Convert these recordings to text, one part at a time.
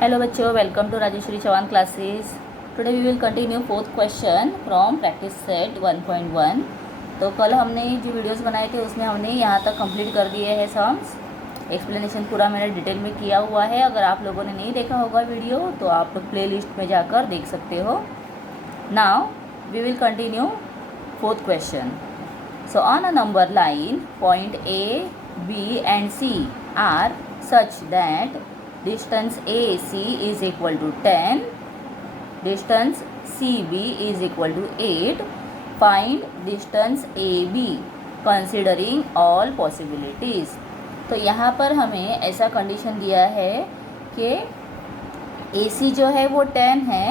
Hello बच्चों, welcome to Rajeshwari Chauhan classes. Today we will continue fourth question from practice set 1.1। तो कल हमने जो वीडियोस बनाए थे उसमें हमने यहाँ तक कंप्लीट कर दिए हैं सम्स। एक्सप्लेनेशन पूरा मैंने डिटेल में किया हुआ है। अगर आप लोगों ने नहीं देखा होगा वीडियो तो आप प्ले लिस्ट में जाकर देख सकते हो। Now we will continue fourth question. So on a number line point A, B and C are such that distance AC is equal to 10, distance CB is equal to 8. Find distance AB considering all possibilities. तो यहाँ पर हमें ऐसा condition दिया है कि AC जो है वो 10 है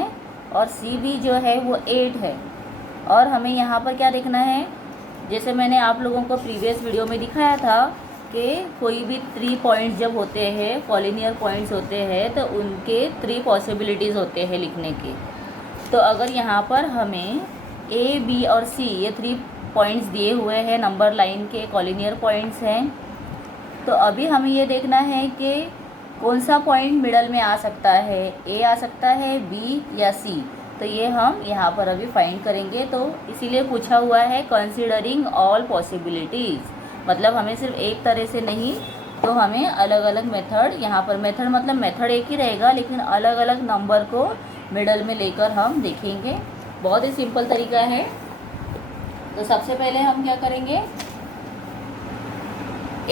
और CB जो है वो 8 है। और हमें यहाँ पर क्या देखना है, जैसे मैंने आप लोगों को प्रीवियस वीडियो में दिखाया था कि कोई भी 3 पॉइंट्स जब होते हैं, कॉलिनियर पॉइंट्स होते हैं, तो उनके 3 पॉसिबिलिटीज़ होते हैं लिखने के। तो अगर यहाँ पर हमें A, B और C ये 3 पॉइंट्स दिए हुए हैं, नंबर लाइन के कॉलिनियर पॉइंट्स हैं, तो अभी हमें ये देखना है कि कौन सा पॉइंट मिडल में आ सकता है, A आ सकता है, B या C। तो ये हम यहाँ पर अभी फाइंड करेंगे। तो इसीलिए पूछा हुआ है कंसीडरिंग ऑल पॉसिबिलिटीज़, मतलब हमें सिर्फ एक तरह से नहीं, तो हमें अलग अलग मेथड, यहाँ पर मेथड मतलब मेथड एक ही रहेगा लेकिन अलग अलग नंबर को मिडल में लेकर हम देखेंगे। बहुत ही सिंपल तरीका है। तो सबसे पहले हम क्या करेंगे,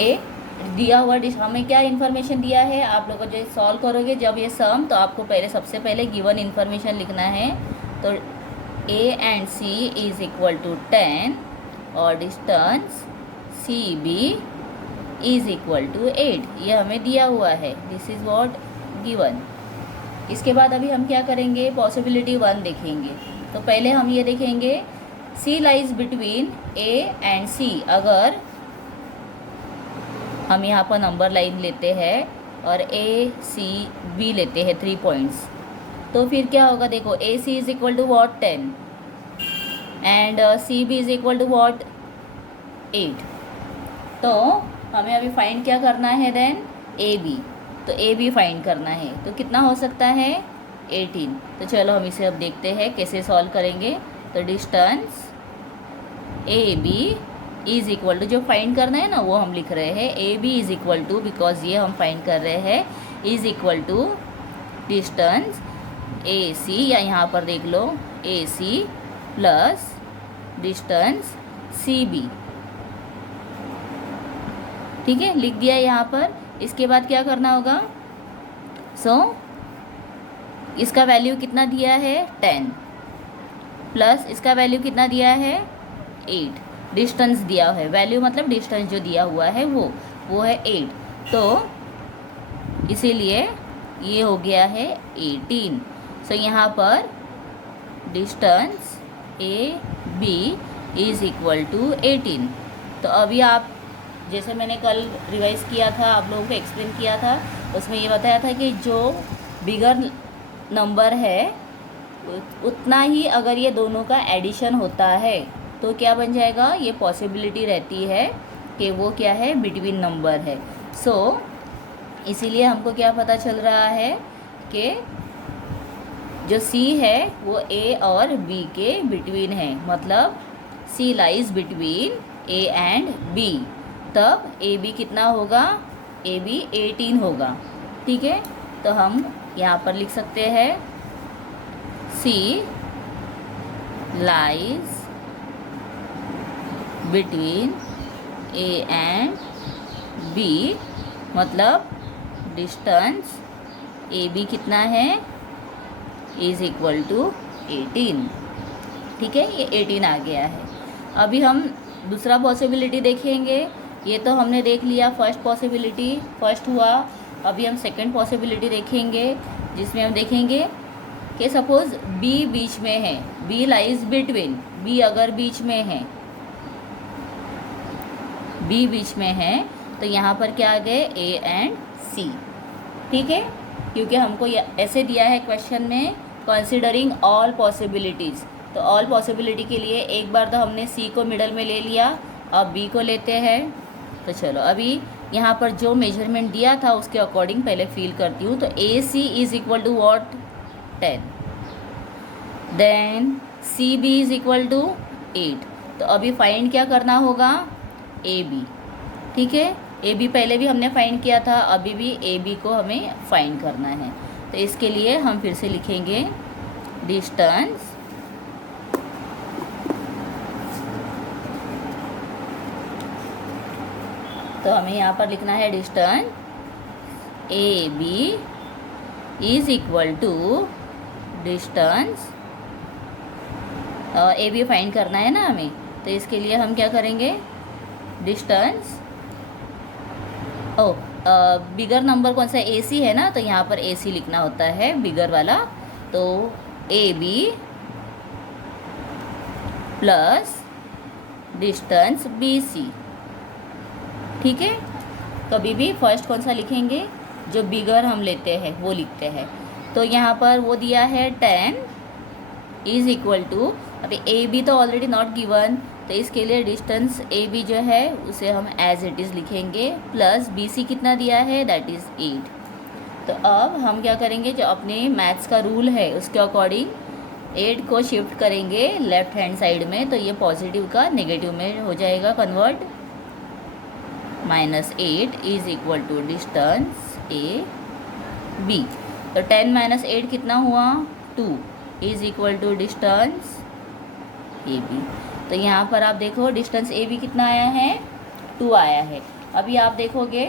एक दिया हुआ हमें क्या इन्फॉर्मेशन दिया है, आप लोग जो सॉल्व करोगे जब ये सम, तो आपको सबसे पहले गिवन इन्फॉर्मेशन लिखना है। तो A and C is equal to 10 और distance CB is equal to 8, ये हमें दिया हुआ है। This is what given. इसके बाद अभी हम क्या करेंगे, पॉसिबिलिटी 1 देखेंगे। तो पहले हम ये देखेंगे C lies between A and C। अगर हम यहाँ पर नंबर लाइन लेते हैं और A, C, B लेते हैं 3 पॉइंट्स, तो फिर क्या होगा, देखो AC is equal to what 10 and CB is equal to what 8। तो हमें अभी फाइंड क्या करना है देन, AB। तो AB फाइंड करना है, तो कितना हो सकता है 18। तो चलो हम इसे अब देखते हैं कैसे सॉल्व करेंगे। तो distance AB is equal to, जो फाइंड करना है ना वो हम लिख रहे हैं, AB is equal to, because ये हम फाइंड कर रहे हैं, is equal to distance AC, या यहाँ पर देख लो AC प्लस डिस्टेंस CB। ठीक है, लिख दिया यहाँ पर। इसके बाद क्या करना होगा, इसका वैल्यू कितना दिया है 10 प्लस इसका वैल्यू कितना दिया है 8, डिस्टेंस दिया है, वैल्यू मतलब डिस्टेंस जो दिया हुआ है वो है 8। तो इसीलिए ये हो गया है 18। सो यहाँ पर distance AB is equal to 18। तो अभी आप, जैसे मैंने कल रिवाइज़ किया था, आप लोगों को एक्सप्लेन किया था, उसमें ये बताया था कि जो बिगर नंबर है उतना ही अगर ये दोनों का एडिशन होता है तो क्या बन जाएगा, ये पॉसिबिलिटी रहती है कि वो क्या है, बिटवीन नंबर है। सो इसीलिए हमको क्या पता चल रहा है कि जो C है वो A और B के बिटवीन है, मतलब C lies between A and B। तब AB कितना होगा, AB 18 होगा। ठीक है, तो हम यहाँ पर लिख सकते हैं C lies between A and B, मतलब डिस्टेंस AB कितना है, इज़ इक्वल टू 18। ठीक है, ये 18 आ गया है। अभी हम दूसरा पॉसिबिलिटी देखेंगे। ये तो हमने देख लिया, फर्स्ट पॉसिबिलिटी फर्स्ट हुआ। अभी हम सेकंड पॉसिबिलिटी देखेंगे, जिसमें हम देखेंगे कि सपोज़ B बीच में है, B लाइज बिटवीन, B अगर बीच में है, B बीच में है, तो यहाँ पर क्या आ गए A एंड C। ठीक है, क्योंकि हमको ऐसे दिया है क्वेश्चन में कंसीडरिंग ऑल पॉसिबिलिटीज़। तो ऑल पॉसिबिलिटी के लिए एक बार तो हमने C को मिडल में ले लिया, अब B को लेते हैं। तो चलो अभी यहाँ पर जो मेजरमेंट दिया था उसके अकॉर्डिंग पहले फिल करती हूँ। तो A C is equal to what 10, then C B is equal to 8। तो अभी फाइंड क्या करना होगा, ए बी। ठीक है, ए बी पहले भी हमने फाइंड किया था, अभी भी ए बी को हमें फाइंड करना है। तो इसके लिए हम फिर से लिखेंगे डिस्टेंस तो हमें यहाँ पर लिखना है distance A B is equal to distance, A B find करना है ना हमें। तो इसके लिए हम क्या करेंगे, डिस्टेंस बिगर नंबर कौन सा ए सी है ना, तो यहाँ पर ए सी लिखना होता है बिगर वाला। तो A B plus distance B C. ठीक है, कभी भी फर्स्ट कौन सा लिखेंगे, जो बिगर हम लेते हैं वो लिखते हैं। तो यहाँ पर वो दिया है 10 इज़ इक्वल टू, अभी ए बी तो ऑलरेडी नॉट गिवन, तो इसके लिए डिस्टेंस ए बी जो है उसे हम एज इट इज़ लिखेंगे, प्लस बी सी कितना दिया है, दैट इज़ 8। तो अब हम क्या करेंगे, जो अपने मैथ्स का रूल है उसके अकॉर्डिंग 8 को शिफ्ट करेंगे लेफ्ट हैंड साइड में, तो ये पॉजिटिव का नेगेटिव में हो जाएगा convert. -8 is equal to distance A B. तो 10 - 8 कितना हुआ, 2 is equal to distance A B. तो यहाँ पर आप देखो डिस्टेंस ए बी कितना आया है, 2 आया है। अभी आप देखोगे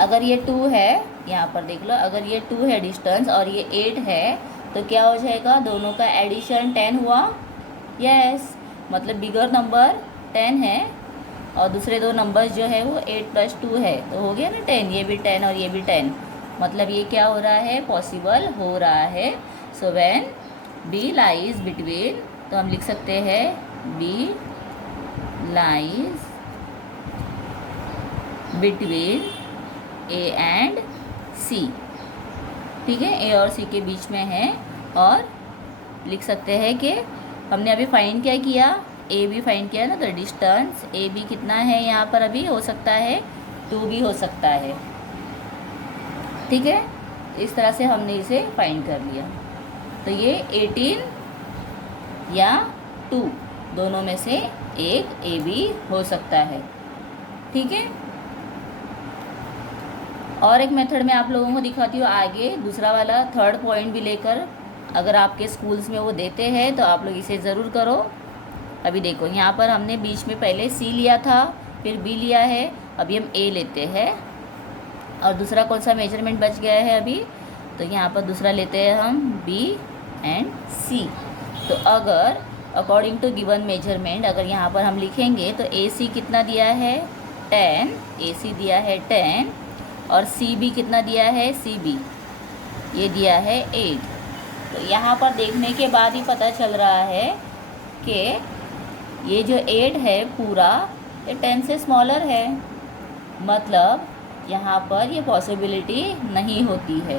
अगर ये 2 है, यहाँ पर देख लो, अगर ये 2 है डिस्टेंस और ये 8 है, तो क्या हो जाएगा, दोनों का एडिशन 10 हुआ। यस, मतलब बिगर नंबर 10 है और दूसरे दो नंबर्स जो है वो 8 + 2 है, तो हो गया ना 10, ये भी 10 और ये भी 10, मतलब ये क्या हो रहा है, पॉसिबल हो रहा है। So when B lies between, तो हम लिख सकते हैं B lies between A and C. ठीक है, ए और सी के बीच में है, और लिख सकते हैं कि हमने अभी फाइंड क्या किया, ए बी फाइंड किया ना, तो डिस्टेंस ए बी कितना है, यहाँ पर अभी हो सकता है 2 भी हो सकता है। ठीक है, इस तरह से हमने इसे फाइंड कर लिया। तो ये 18 या 2 दोनों में से एक ए बी हो सकता है। ठीक है, और एक मेथड में आप लोगों को दिखाती हूँ आगे, दूसरा वाला थर्ड पॉइंट भी लेकर, अगर आपके स्कूल्स में वो देते हैं तो आप लोग इसे ज़रूर करो। अभी देखो यहाँ पर हमने बीच में पहले सी लिया था, फिर बी लिया है, अभी हम ए लेते हैं, और दूसरा कौन सा मेजरमेंट बच गया है अभी, तो यहाँ पर दूसरा लेते हैं हम बी एंड सी। तो अगर अकॉर्डिंग टू गिवन मेजरमेंट अगर यहाँ पर हम लिखेंगे, तो ए सी कितना दिया है 10, ए सी दिया है 10, और सी बी कितना दिया है, सी बी ये दिया है 8। तो यहाँ पर देखने के बाद ही पता चल रहा है कि ये जो 8 है पूरा, ये 10 से स्मॉलर है, मतलब यहाँ पर ये पॉसिबिलिटी नहीं होती है।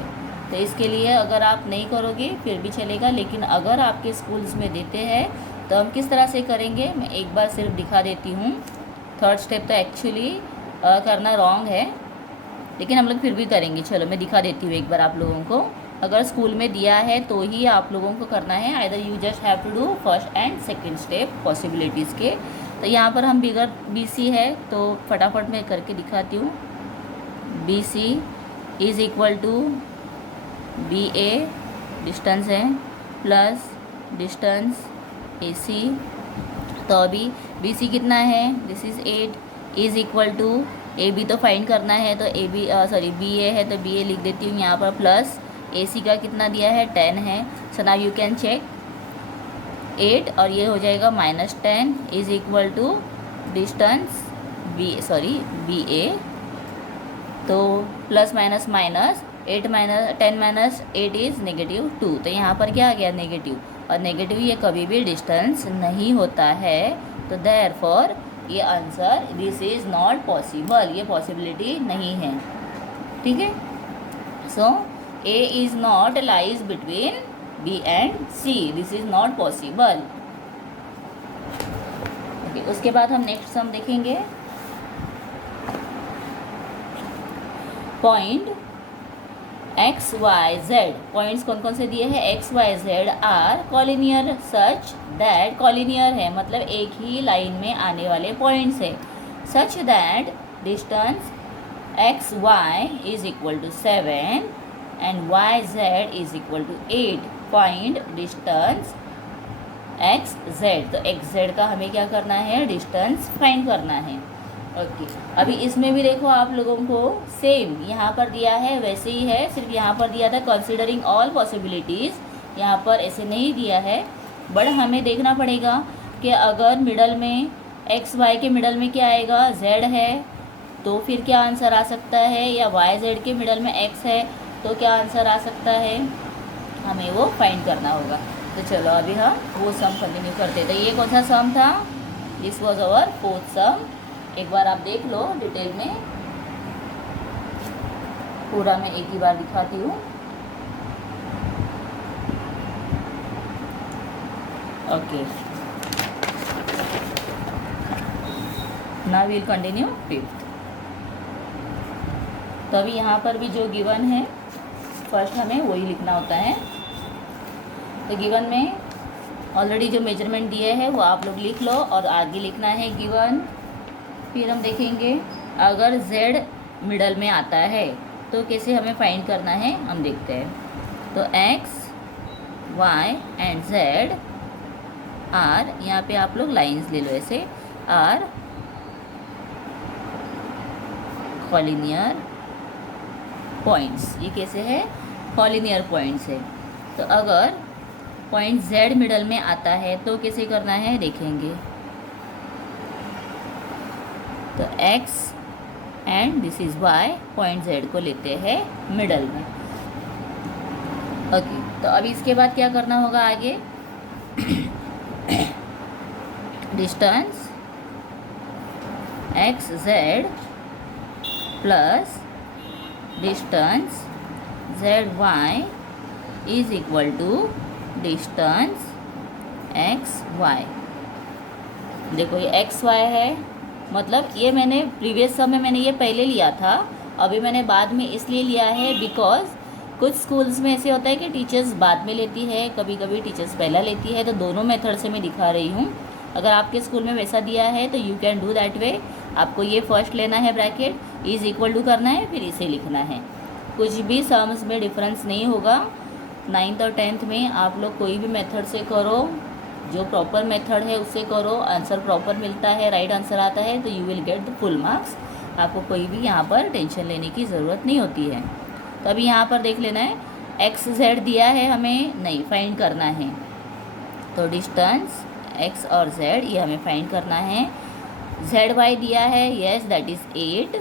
तो इसके लिए अगर आप नहीं करोगे फिर भी चलेगा, लेकिन अगर आपके स्कूल्स में देते हैं तो हम किस तरह से करेंगे, मैं एक बार सिर्फ दिखा देती हूँ। थर्ड स्टेप तो एक्चुअली करना रॉन्ग है, लेकिन हम लोग फिर भी करेंगे। चलो मैं दिखा देती हूँ एक बार आप लोगों को। अगर स्कूल में दिया है तो ही आप लोगों को करना है, either you just have to do first and second step possibilities के। तो यहाँ पर हम बिगर बी सी है, तो फटाफट मैं करके दिखाती हूँ। B C is equal to B A distance है, प्लस डिस्टेंस ए सी। तो अभी बी सी कितना है, this is 8 is equal to A B तो फाइंड करना है, तो ए बी बी ए है तो बी ए लिख देती हूँ यहाँ पर, प्लस ए सी का कितना दिया है 10 है। So now you can check 8 और ये हो जाएगा -10 is equal to distance B A. तो प्लस माइनस माइनस 10 - 8 इज़ -2। तो यहाँ पर क्या आ गया, नेगेटिव, और नेगेटिव ये कभी भी डिस्टेंस नहीं होता है। तो देयरफॉर ये answer this is not possible, ये पॉसिबिलिटी नहीं है। ठीक है, so A is not lies between B and C, this is not possible. Okay, उसके बाद हम नेक्स्ट सम देखेंगे। Point X Y Z, points कौन कौन से दिए हैं, X Y Z are collinear such that, collinear है मतलब एक ही लाइन में आने वाले पॉइंट्स है, such that distance X Y is equal to 7 and Y Z is equal to 8, find distance X Z. तो एक्स जेड का हमें क्या करना है, डिस्टेंस फाइंड करना है। ओके अभी इसमें भी देखो आप लोगों को सेम यहाँ पर दिया है वैसे ही है, सिर्फ यहाँ पर दिया था कंसिडरिंग ऑल पॉसिबिलिटीज़, यहाँ पर ऐसे नहीं दिया है। बट हमें देखना पड़ेगा कि अगर मिडल में एक्स वाई के मिडल में क्या आएगा, जेड है, तो फिर क्या आंसर आ सकता है, या वाई जेड के मिडल में एक्स है तो क्या आंसर आ सकता है, हमें वो फाइंड करना होगा। तो चलो अभी हम वो सम कंटिन्यू करते हैं। तो ये कौन सा सम था, दिस वॉज अवर फोर्थ सम। एक बार आप देख लो डिटेल में, पूरा मैं एक ही बार दिखाती हूँ। Okay now will continue fifth. तो अभी यहाँ पर भी जो गिवन है फर्स्ट हमें वही लिखना होता है। तो गिवन में ऑलरेडी जो मेजरमेंट दिए हैं वो आप लोग लिख लो और आगे लिखना है गिवन। फिर हम देखेंगे अगर z मिडल में आता है तो कैसे हमें फाइंड करना है, हम देखते हैं। तो x y and z are, यहाँ पे आप लोग लाइंस ले लो ऐसे, आर कॉलिनियर पॉइंट्स। ये कैसे है, कॉलिनियर पॉइंट्स है। तो अगर पॉइंट z मिडल में आता है तो कैसे करना है देखेंगे। तो x and this is y, point z को लेते हैं मिडल में। ओके तो अभी इसके बाद क्या करना होगा आगे, distance X Z plus distance Z Y is equal to distance X Y. देखो ये एक्स वाई है, मतलब ये मैंने प्रीवियस सम में मैंने ये पहले लिया था, अभी मैंने बाद में इसलिए लिया है बिकॉज कुछ स्कूल्स में ऐसे होता है कि टीचर्स बाद में लेती है, कभी कभी टीचर्स पहला लेती है। तो दोनों मेथड से मैं दिखा रही हूँ। अगर आपके स्कूल में वैसा दिया है तो you can do that way. आपको ये फर्स्ट लेना है ब्रैकेट, इज़ इक्वल टू करना है, फिर इसे लिखना है। कुछ भी सम्स में डिफरेंस नहीं होगा। 9th और 10th में आप लोग कोई भी मेथड से करो, जो प्रॉपर मेथड है उससे करो, आंसर प्रॉपर मिलता है, राइट आंसर आता है तो you will get the full marks. आपको कोई भी यहाँ पर टेंशन लेने की ज़रूरत नहीं होती है। तो अभी यहाँ पर देख लेना है, एक्स जेड दिया है हमें, नहीं फाइंड करना है। तो डिस्टेंस एक्स और जेड ये हमें फाइंड करना है। जेड वाई दिया है, यस दैट इज़ 8,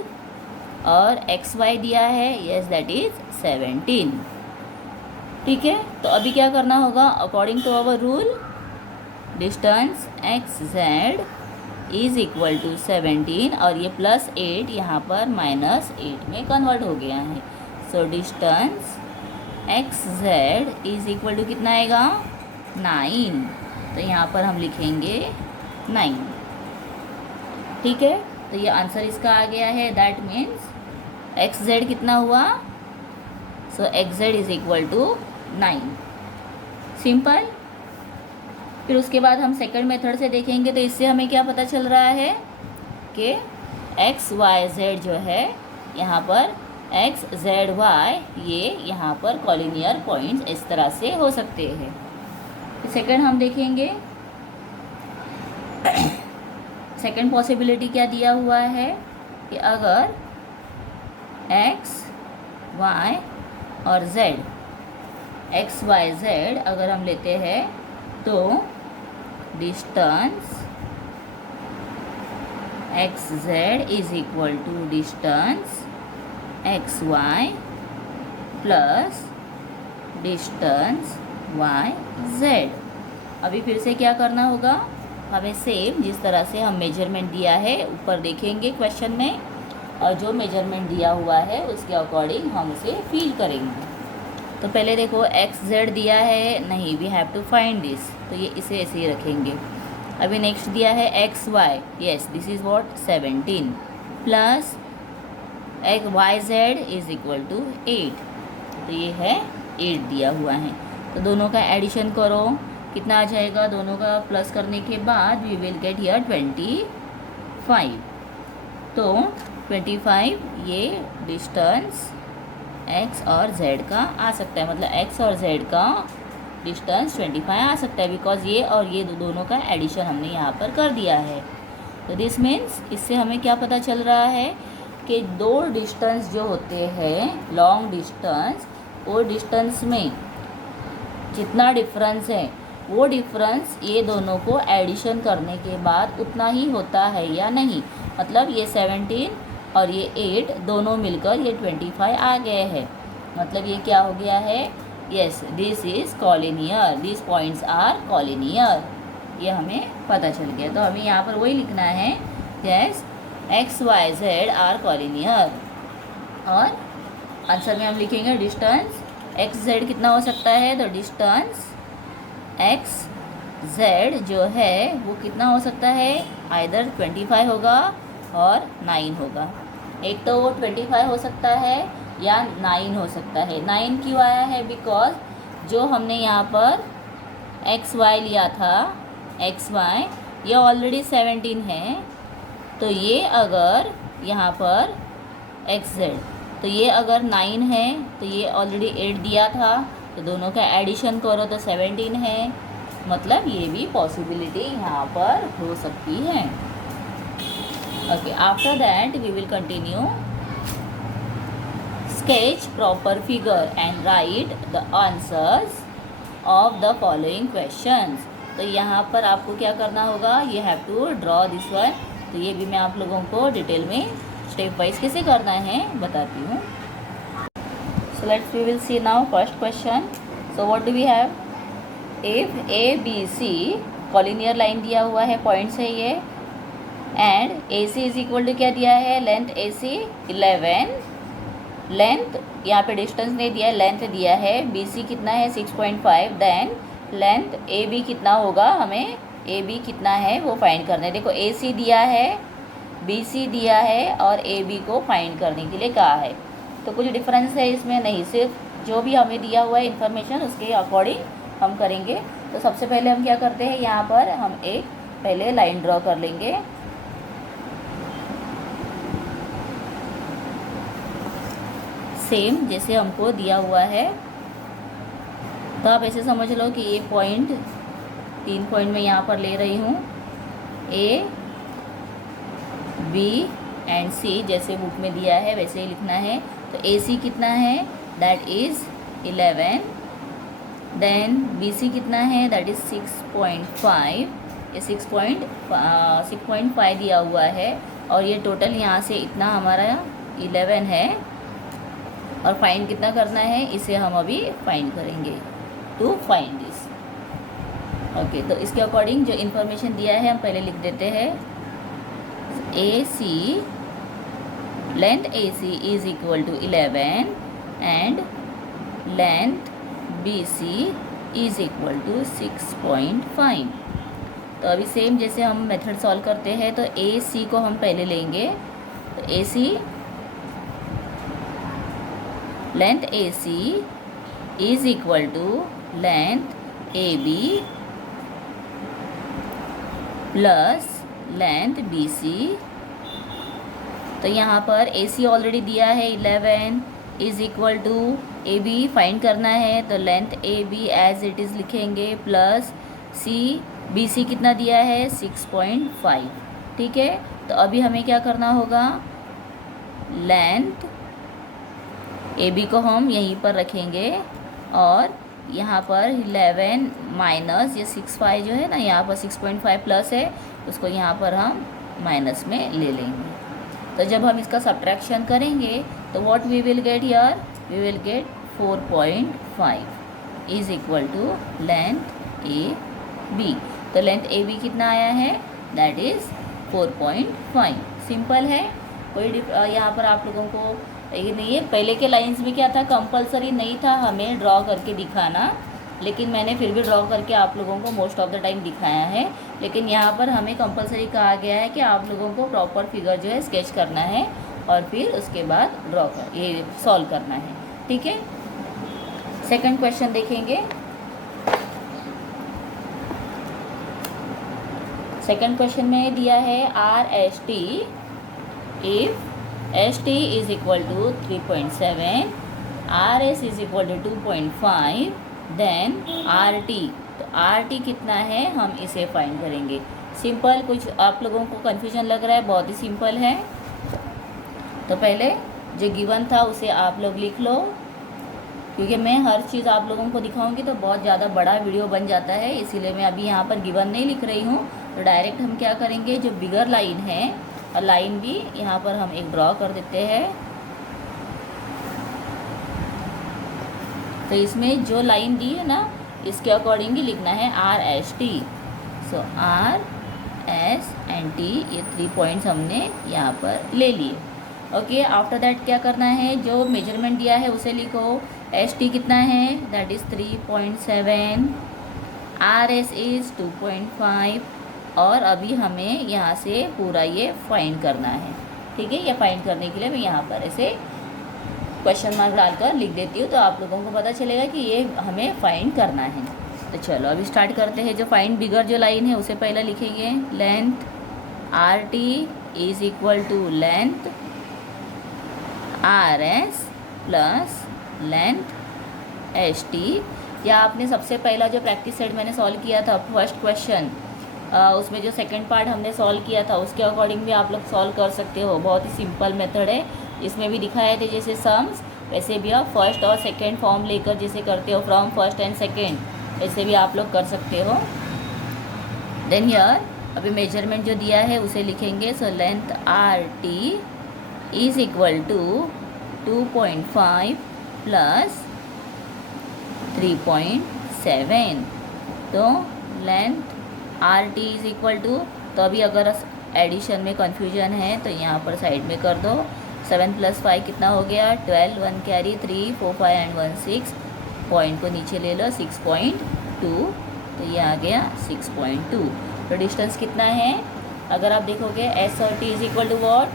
और एक्स वाई दिया है, यस दैट इज़ 17। ठीक है, तो अभी क्या करना होगा, according to our rule distance X Z is equal to 17 और ये प्लस 8 यहाँ पर माइनस 8 में कन्वर्ट हो गया है। So distance X Z is equal to कितना आएगा, 9। तो यहाँ पर हम लिखेंगे 9। ठीक है, तो ये आंसर इसका आ गया है। दैट मीन्स एक्स जेड कितना हुआ, so X Z is equal to 9। Simple. फिर उसके बाद हम सेकंड मेथड से देखेंगे। तो इससे हमें क्या पता चल रहा है कि एक्स वाई जेड जो है यहाँ पर एक्स जेड वाई ये यहाँ पर कॉलिनियर पॉइंट्स इस तरह से हो सकते हैं। फिर सेकंड हम देखेंगे, सेकंड पॉसिबिलिटी क्या दिया हुआ है कि अगर एक्स वाई और जेड, एक्स वाई जेड अगर हम लेते हैं तो distance X Z is equal to distance X Y plus distance Y Z. अभी फिर से क्या करना होगा, हमें सेम जिस तरह से हम मेजरमेंट दिया है ऊपर देखेंगे क्वेश्चन में, और जो मेजरमेंट दिया हुआ है उसके अकॉर्डिंग हम उसे फिल करेंगे। तो पहले देखो एक्स जेड दिया है, नहीं we have to find this, तो ये इसे ऐसे ही रखेंगे। अभी नेक्स्ट दिया है X Y, yes this is what 17 plus X Y Z is equal to 8, तो ये है 8 दिया हुआ है। तो दोनों का एडिशन करो, कितना आ जाएगा, दोनों का प्लस करने के बाद वी विल गेट हियर 25। तो 25 ये डिस्टेंस एक्स और जेड का आ सकता है, मतलब एक्स और जेड का डिस्टेंस 25 आ सकता है, बिकॉज ये और ये दोनों का एडिशन हमने यहाँ पर कर दिया है। तो दिस मीन्स इससे हमें क्या पता चल रहा है कि दो डिस्टेंस जो होते हैं लॉन्ग डिस्टेंस, वो डिस्टेंस में जितना डिफरेंस है वो डिफरेंस ये दोनों को एडिशन करने के बाद उतना ही होता है या नहीं। मतलब ये 17 और ये 8 दोनों मिलकर ये 25 आ गए हैं, मतलब ये क्या हो गया है, yes this is collinear, this points are collinear, ये हमें पता चल गया। तो हमें यहाँ पर वही लिखना है, yes X Y Z are collinear, और आंसर में हम लिखेंगे डिस्टेंस एक्स जेड कितना हो सकता है, तो डिस्टेंस एक्स जेड जो है वो कितना हो सकता है, आइदर 25 होगा और 9 होगा। एक तो वो 25 हो सकता है या 9 हो सकता है। 9 क्यों आया है, बिकॉज जो हमने यहाँ पर एक्स वाई लिया था, एक्स वाई ये ऑलरेडी 17 है, तो ये अगर यहाँ पर एक्स जेड, तो ये अगर 9 है, तो ये ऑलरेडी 8 दिया था, तो दोनों का एडिशन करो तो 17 है, मतलब ये भी पॉसिबिलिटी यहाँ पर हो सकती है। Okay, after that we will continue sketch proper figure and write the answers of the following questions. तो यहाँ पर आपको क्या करना होगा, you have to draw this one. तो ये भी मैं आप लोगों को डिटेल में स्टेप वाइज कैसे करना है बताती हूँ। So let's we will see now first question. So what do we have? If A B C collinear line दिया हुआ है, पॉइंट्स है ये, and A C is equal to क्या दिया है, लेंथ ए सी 11, लेंथ यहाँ पे डिस्टेंस नहीं दिया है, लेंथ दिया है, बी सी कितना है 6.5, देन लेंथ ए बी कितना होगा, हमें ए बी कितना है वो फाइंड करना है। देखो ए सी दिया है, बी सी दिया है और ए बी को फाइंड करने के लिए कहा है। तो कुछ डिफरेंस है इसमें नहीं, सिर्फ जो भी हमें दिया हुआ है इन्फॉर्मेशन उसके अकॉर्डिंग हम करेंगे। तो सबसे पहले हम क्या करते हैं, यहाँ पर हम एक पहले लाइन ड्रॉ कर लेंगे। सेम जैसे हमको दिया हुआ है, तो आप ऐसे समझ लो कि ये पॉइंट 3 पॉइंट मैं यहाँ पर ले रही हूँ, ए बी एंड सी, जैसे बुक में दिया है वैसे ही लिखना है। तो ए सी कितना है, that is 11, then B C कितना है, दैट इज़ 6.5, ये 6.5 दिया हुआ है, और ये टोटल यहाँ से इतना हमारा 11 है, और फाइंड कितना करना है इसे हम अभी फाइंड करेंगे, टू फाइंड दिस। ओके, तो इसके अकॉर्डिंग जो इन्फॉर्मेशन दिया है हम पहले लिख देते हैं। A C, length A C is equal to 11 and length B C is equal to 6.5। तो अभी सेम जैसे हम मेथड सॉल्व करते हैं, तो ए सी को हम पहले लेंगे। तो A C, length A C is equal to length A B plus length B C. तो यहाँ पर ए सी ऑलरेडी दिया है 11 is equal to A B find करना है, तो length A B as it is लिखेंगे, प्लस सी, बी सी कितना दिया है 6.5। ठीक है, तो अभी हमें क्या करना होगा, लेंथ ए बी को हम यहीं पर रखेंगे, और यहाँ पर 11 माइनस ये 6.5 जो है ना, यहाँ पर 6.5 प्लस है, उसको यहाँ पर हम माइनस में ले लेंगे। तो जब हम इसका सब्ट्रैक्शन करेंगे तो what we will get here, we will get 4.5 is equal to length A B. तो लेंथ ए बी कितना आया है, दैट इज़ 4.5। सिंपल है, कोई यहाँ पर आप लोगों को ये नहीं है। पहले के लाइंस में क्या था, कंपलसरी नहीं था हमें ड्रॉ करके दिखाना, लेकिन मैंने फिर भी ड्रॉ करके आप लोगों को मोस्ट ऑफ द टाइम दिखाया है। लेकिन यहाँ पर हमें कंपलसरी कहा गया है कि आप लोगों को प्रॉपर फिगर जो है स्केच करना है, और फिर उसके बाद ये सॉल्व करना है। ठीक है, सेकंड क्वेश्चन देखेंगे। सेकंड क्वेश्चन में दिया है R S T, if S T is equal to 3.7, R S is equal to 2.5, then R T. तो आर टी कितना है हम इसे फाइंड करेंगे। सिंपल, कुछ आप लोगों को कन्फ्यूजन लग रहा है, बहुत ही सिंपल है। तो पहले जो गिवन था उसे आप लोग लिख लो, क्योंकि मैं हर चीज़ आप लोगों को दिखाऊंगी तो बहुत ज़्यादा बड़ा वीडियो बन जाता है, इसीलिए मैं अभी यहाँ पर गिवन नहीं लिख रही हूँ। तो डायरेक्ट हम क्या करेंगे, जो बिगर लाइन है और लाइन भी यहाँ पर हम एक ड्रॉ कर देते हैं। तो इसमें जो लाइन दी है ना, इसके अकॉर्डिंग ही लिखना है R S T. So R S and T, ये 3 पॉइंट्स हमने यहाँ पर ले लिए। ओके, आफ्टर दैट क्या करना है, जो मेजरमेंट दिया है उसे लिखो। एस टी कितना है, that is 3.7, R S is 2.5, और अभी हमें यहाँ से पूरा ये फाइंड करना है। ठीक है, ये फाइंड करने के लिए मैं यहाँ पर ऐसे क्वेश्चन मार्क डालकर लिख देती हूँ, तो आप लोगों को पता चलेगा कि ये हमें फाइंड करना है। तो चलो अभी स्टार्ट करते हैं। जो फाइंड बिगर जो लाइन है उसे पहले लिखेंगे। Length R T is equal to length R S plus length S T. या आपने सबसे पहला जो प्रैक्टिस सेट मैंने सॉल्व किया था, फर्स्ट क्वेश्चन, उसमें जो सेकंड पार्ट हमने सॉल्व किया था उसके अकॉर्डिंग भी आप लोग सॉल्व कर सकते हो। बहुत ही सिंपल मेथड है, इसमें भी दिखाए थे जैसे सम्स, वैसे भी आप फर्स्ट और सेकंड फॉर्म लेकर जैसे करते हो, फ्रॉम फर्स्ट एंड सेकंड, ऐसे भी आप लोग कर सकते हो। देन हियर अभी मेजरमेंट जो दिया है उसे लिखेंगे। So length R T is equal to 2.5 plus 3.7। तो length R T is equal to, तो अभी अगर एडिशन में कन्फ्यूजन है तो यहाँ पर साइड में कर दो। 7 + 5 कितना हो गया, 12, 1 कैरी, 3, 4, 5 एंड 1 6, पॉइंट को नीचे ले लो, 6.2, तो ये आ गया 6.2। तो डिस्टेंस कितना है, अगर आप देखोगे एस और T is equal to what,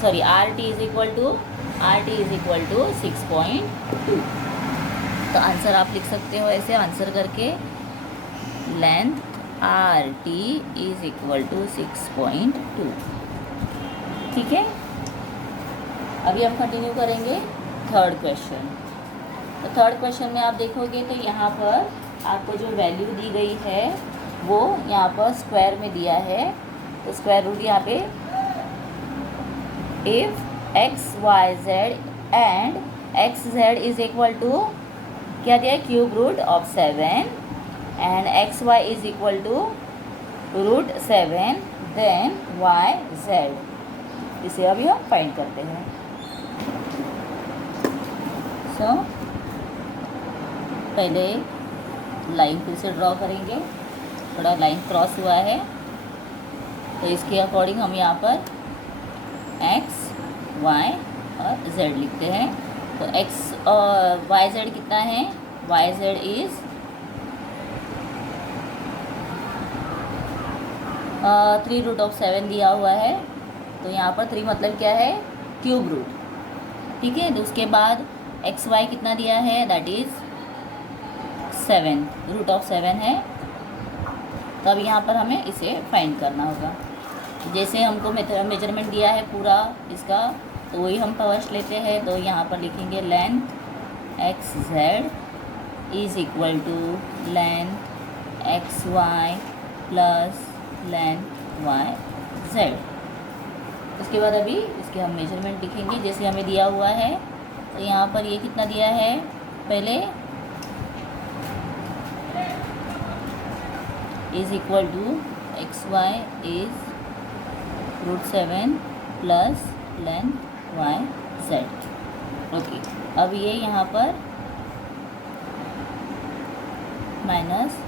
sorry R T is equal to 6.2। तो आंसर आप लिख सकते हो ऐसे आंसर करके, length R T is equal to 6.2। ठीक है, अभी हम कंटिन्यू करेंगे थर्ड क्वेश्चन। तो थर्ड क्वेश्चन में आप देखोगे तो यहाँ पर आपको जो वैल्यू दी गई है वो यहाँ पर स्क्वायर में दिया है। तो स्क्वायर रूट यहाँ पे if X Y Z and X Z is equal to क्या दिया है, cube root of 7 and X Y is equal to √7, then Y Z. इसे अभी हम फाइंड करते हैं। सो पहले लाइन फिर से ड्रॉ करेंगे, थोड़ा लाइन क्रॉस हुआ है तो इसके अकॉर्डिंग हम यहाँ पर एक्स वाई और जेड लिखते हैं। तो एक्स और वाई जेड कितना है, वाई जेड इज़ 3√7 दिया हुआ है। तो यहाँ पर 3 मतलब क्या है, क्यूब रूट। ठीक है, तो उसके बाद एक्स वाई कितना दिया है, दैट इज़ 7, √7 है। तो अब यहाँ पर हमें इसे फाइंड करना होगा। जैसे हमको मेजरमेंट दिया है पूरा इसका, तो वही हम फर्स्ट लेते हैं। तो यहाँ पर लिखेंगे length X Z is equal to length X Y plus length Y Z. उसके बाद अभी इसके हम मेजरमेंट लिखेंगे जैसे हमें दिया हुआ है। तो यहाँ पर ये कितना दिया है, पहले is equal to X Y is √7 plus length Y Z. Okay, अब ये यहाँ पर माइनस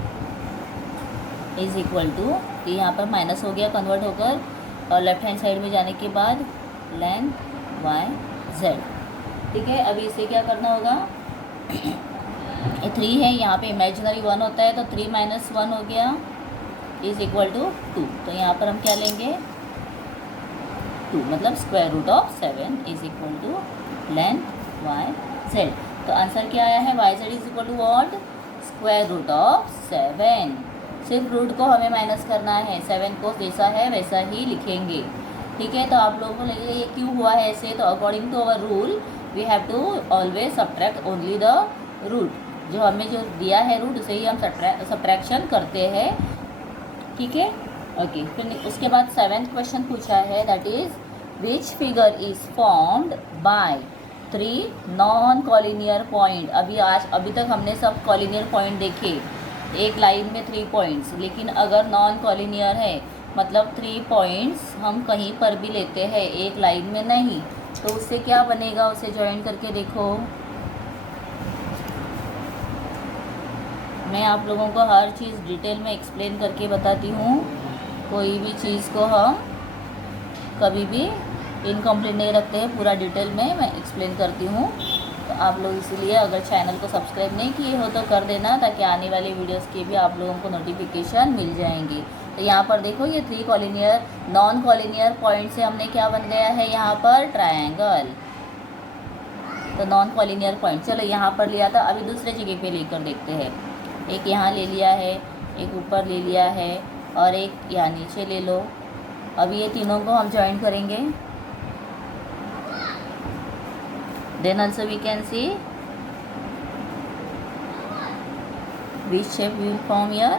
इज़ इक्वल टू, ये यहाँ पर माइनस हो गया कन्वर्ट होकर, और लेफ्ट हैंड साइड में जाने के बाद लेंथ वाई जेड। ठीक है, अभी इसे क्या करना होगा, ये 3 है, यहाँ पे इमेजिनरी 1 होता है तो 3 - 1 हो गया इज़ इक्वल टू 2। तो यहाँ पर हम क्या लेंगे, 2, मतलब square root of 7 is equal to length Y Z. तो आंसर क्या आया है, Y Z is equal to what, square root of 7। सिर्फ रूट को हमें माइनस करना है, 7 को जैसा है वैसा ही लिखेंगे, ठीक है। तो आप लोगों को लगेगा ये क्यों हुआ है ऐसे, तो according to our rule we have to always subtract only the root, जो हमें जो दिया है रूट उसे ही हम सब्ट्रैक्शन करते हैं, ठीक है। ओके, फिर उसके बाद 7th क्वेश्चन पूछा है, that is which figure is formed by 3 non collinear point. अभी तक हमने सब कॉलिनियर पॉइंट देखे, एक लाइन में 3 पॉइंट्स, लेकिन अगर नॉन कॉलिनियर है मतलब 3 पॉइंट्स हम कहीं पर भी लेते हैं, एक लाइन में नहीं, तो उससे क्या बनेगा, उसे ज्वाइन करके देखो। मैं आप लोगों को हर चीज़ डिटेल में एक्सप्लेन करके बताती हूँ, कोई भी चीज़ को हम कभी भी इनकम्प्लीट नहीं रखते हैं, पूरा डिटेल में मैं एक्सप्लेन करती हूँ। तो आप लोग इसीलिए अगर चैनल को सब्सक्राइब नहीं किए हो तो कर देना, ताकि आने वाले वीडियोस के भी आप लोगों को नोटिफिकेशन मिल जाएंगी। तो यहाँ पर देखो ये 3 कॉलिनियर नॉन कॉलिनियर पॉइंट से हमने क्या बन गया है यहाँ पर, ट्रायंगल। तो नॉन कॉलिनियर पॉइंट, चलो यहाँ पर लिया था, अभी दूसरे जगह पे लेकर देखते हैं। एक यहाँ ले लिया है, एक ऊपर ले लिया है, और एक यहाँ नीचे ले लो। अब ये तीनों को हम ज्वाइन करेंगे, then also we can see which shape will form your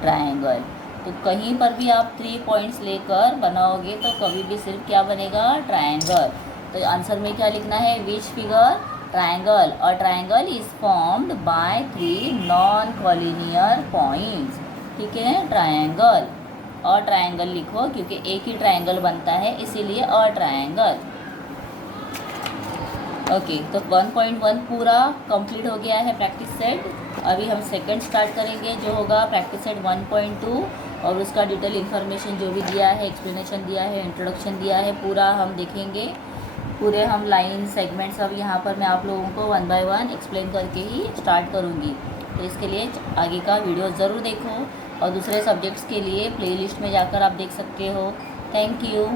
triangle. तो कहीं पर भी आप 3 पॉइंट्स लेकर बनाओगे तो कभी भी सिर्फ क्या बनेगा, ट्रायंगल। तो आंसर में क्या लिखना है, विच फिगर, ट्रायंगल, और triangle is formed by 3 non collinear points, ठीक है। ट्रायंगल और ट्रायंगल लिखो, क्योंकि एक ही ट्रायंगल बनता है इसीलिए और ट्रायंगल। ओके, तो 1.1 पूरा कंप्लीट हो गया है प्रैक्टिस सेट। अभी हम सेकंड स्टार्ट करेंगे, जो होगा प्रैक्टिस सेट 1.2, और उसका डिटेल इन्फॉर्मेशन जो भी दिया है, एक्सप्लेनेशन दिया है, इंट्रोडक्शन दिया है, पूरा हम देखेंगे। पूरे हम लाइन सेगमेंट्स अब यहाँ पर मैं आप लोगों को 1 बाय 1 एक्सप्लेन करके ही स्टार्ट करूँगी। तो इसके लिए आगे का वीडियो ज़रूर देखो, और दूसरे सब्जेक्ट्स के लिए प्लेलिस्ट में जाकर आप देख सकते हो। Thank you.